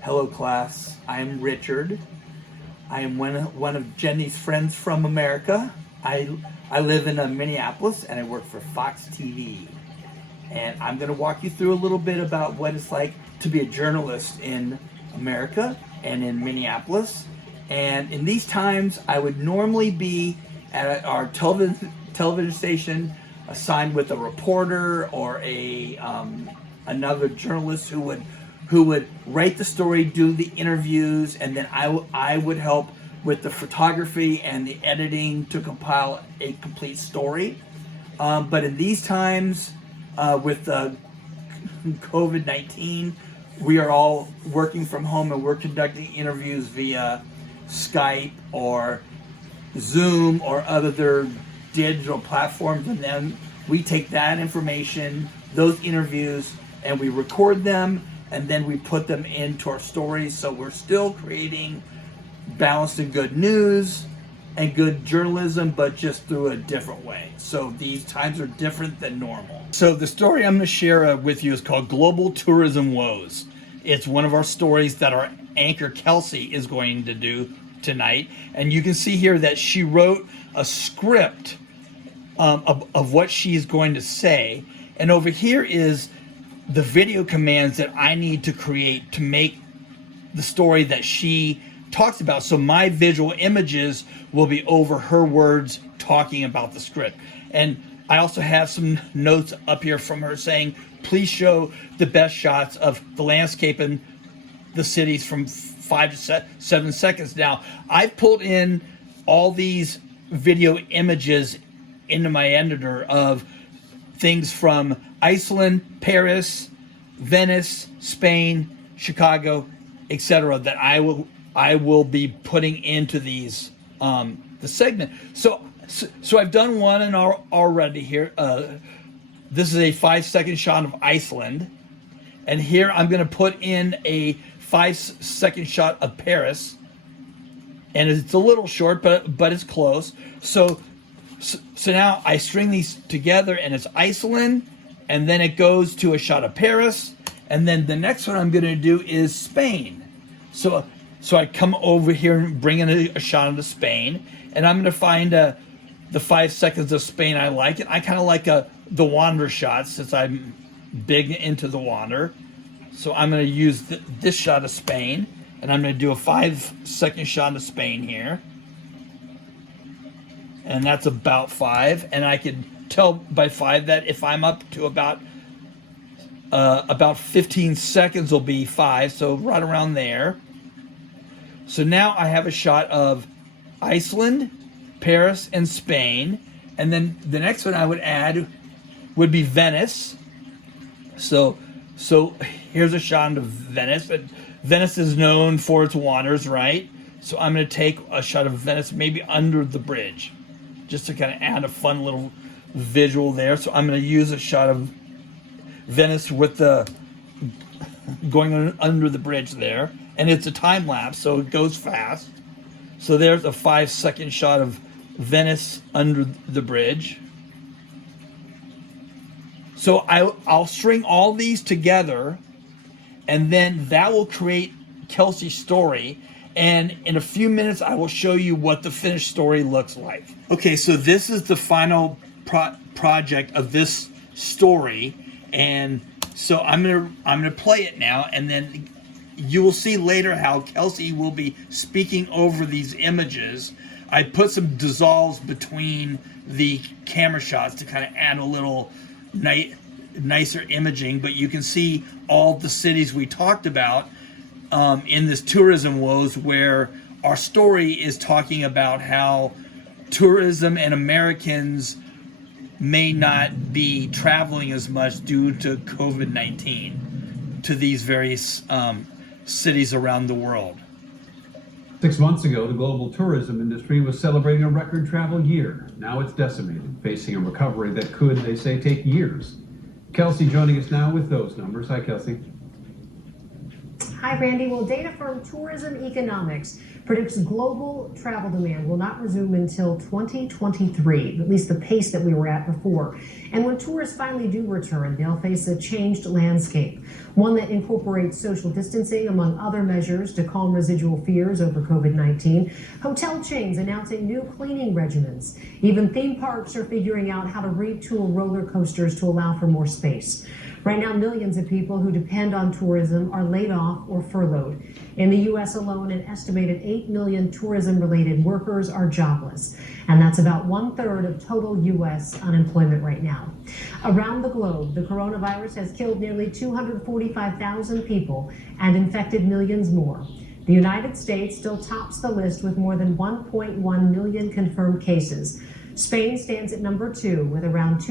Hello class, I'm Richard. I am one of Jenny's friends from America. I live in Minneapolis and I work for Fox TV. And I'm going to walk you through a little bit about what it's like to be a journalist in America and in Minneapolis. And in these times, I would normally be at our television station assigned with a reporter or another journalist who would write the story, do the interviews, and then I would help with the photography and the editing to compile a complete story. But in these times, with COVID-19, we are all working from home and we're conducting interviews via Skype or Zoom or other digital platforms, and then we take that information, those interviews, and we record them, and then we put them into our stories. So we're still creating balanced and good news and good journalism, but just through a different way. So these times are different than normal. So the story I'm going to share with you is called Global Tourism Woes. It's one of our stories that our anchor Kelsey is going to do tonight. And you can see here that she wrote a script of what she's going to say. And over here is the video commands that I need to create to make the story that she talks about. So my visual images will be over her words talking about the script. And I also have some notes up here from her saying, please show the best shots of the landscape and the cities from 5 to 7 seconds. Now, I've pulled in all these video images into my editor of things from Iceland, Paris, Venice, Spain, Chicago, etc. that I will be putting into these the segment. So I've done one already here. This is a 5-second shot of Iceland, and here I'm going to put in a 5-second shot of Paris, and it's a little short, but it's close. So now I string these together, and it's Iceland, and then it goes to a shot of Paris, and then the next one I'm going to do is Spain. So I come over here and bring in a shot of Spain, and I'm going to find the 5 seconds of Spain I like. And I kind of like the wander shot since I'm big into the wander. So I'm going to use this shot of Spain, and I'm going to do a 5-second shot of Spain here. And that's about 5. And I can tell by 5 that if I'm up to about 15 seconds will be 5, so right around there. So now I have a shot of Iceland, Paris, and Spain. And then the next one I would add would be Venice. So here's a shot of Venice. But Venice is known for its waters, right? So I'm going to take a shot of Venice maybe under the bridge, just to kind of add a fun little visual there. So I'm going to use a shot of Venice with the going under the bridge there. And it's a time lapse, so it goes fast. So there's a 5-second shot of Venice under the bridge. So I'll string all these together, and then that will create Kelsey's story. And in a few minutes, I will show you what the finished story looks like. Okay, so this is the final project of this story, and so I'm gonna play it now, and then you will see later how Kelsey will be speaking over these images. I put some dissolves between the camera shots to kind of add a little nicer imaging, but you can see all the cities we talked about in this tourism woes, where our story is talking about how tourism and Americans may not be traveling as much due to COVID-19 to these various cities around the world. 6 months ago, the global tourism industry was celebrating a record travel year. Now it's decimated, facing a recovery that could, they say, take years. Kelsey joining us now with those numbers. Hi, Kelsey. Hi, Randy. Well, data from Tourism Economics predicts global travel demand will not resume until 2023, at least the pace that we were at before. And when tourists finally do return, they'll face a changed landscape, one that incorporates social distancing, among other measures, to calm residual fears over COVID-19. Hotel chains announcing new cleaning regimens. Even theme parks are figuring out how to retool roller coasters to allow for more space. Right now, millions of people who depend on tourism are laid off or furloughed. In the U.S. alone, an estimated 8 million tourism-related workers are jobless, and that's about 1/3 of total U.S. unemployment right now. Around the globe, the coronavirus has killed nearly 245,000 people and infected millions more. The United States still tops the list with more than 1.1 million confirmed cases. Spain stands at number 2 with around 2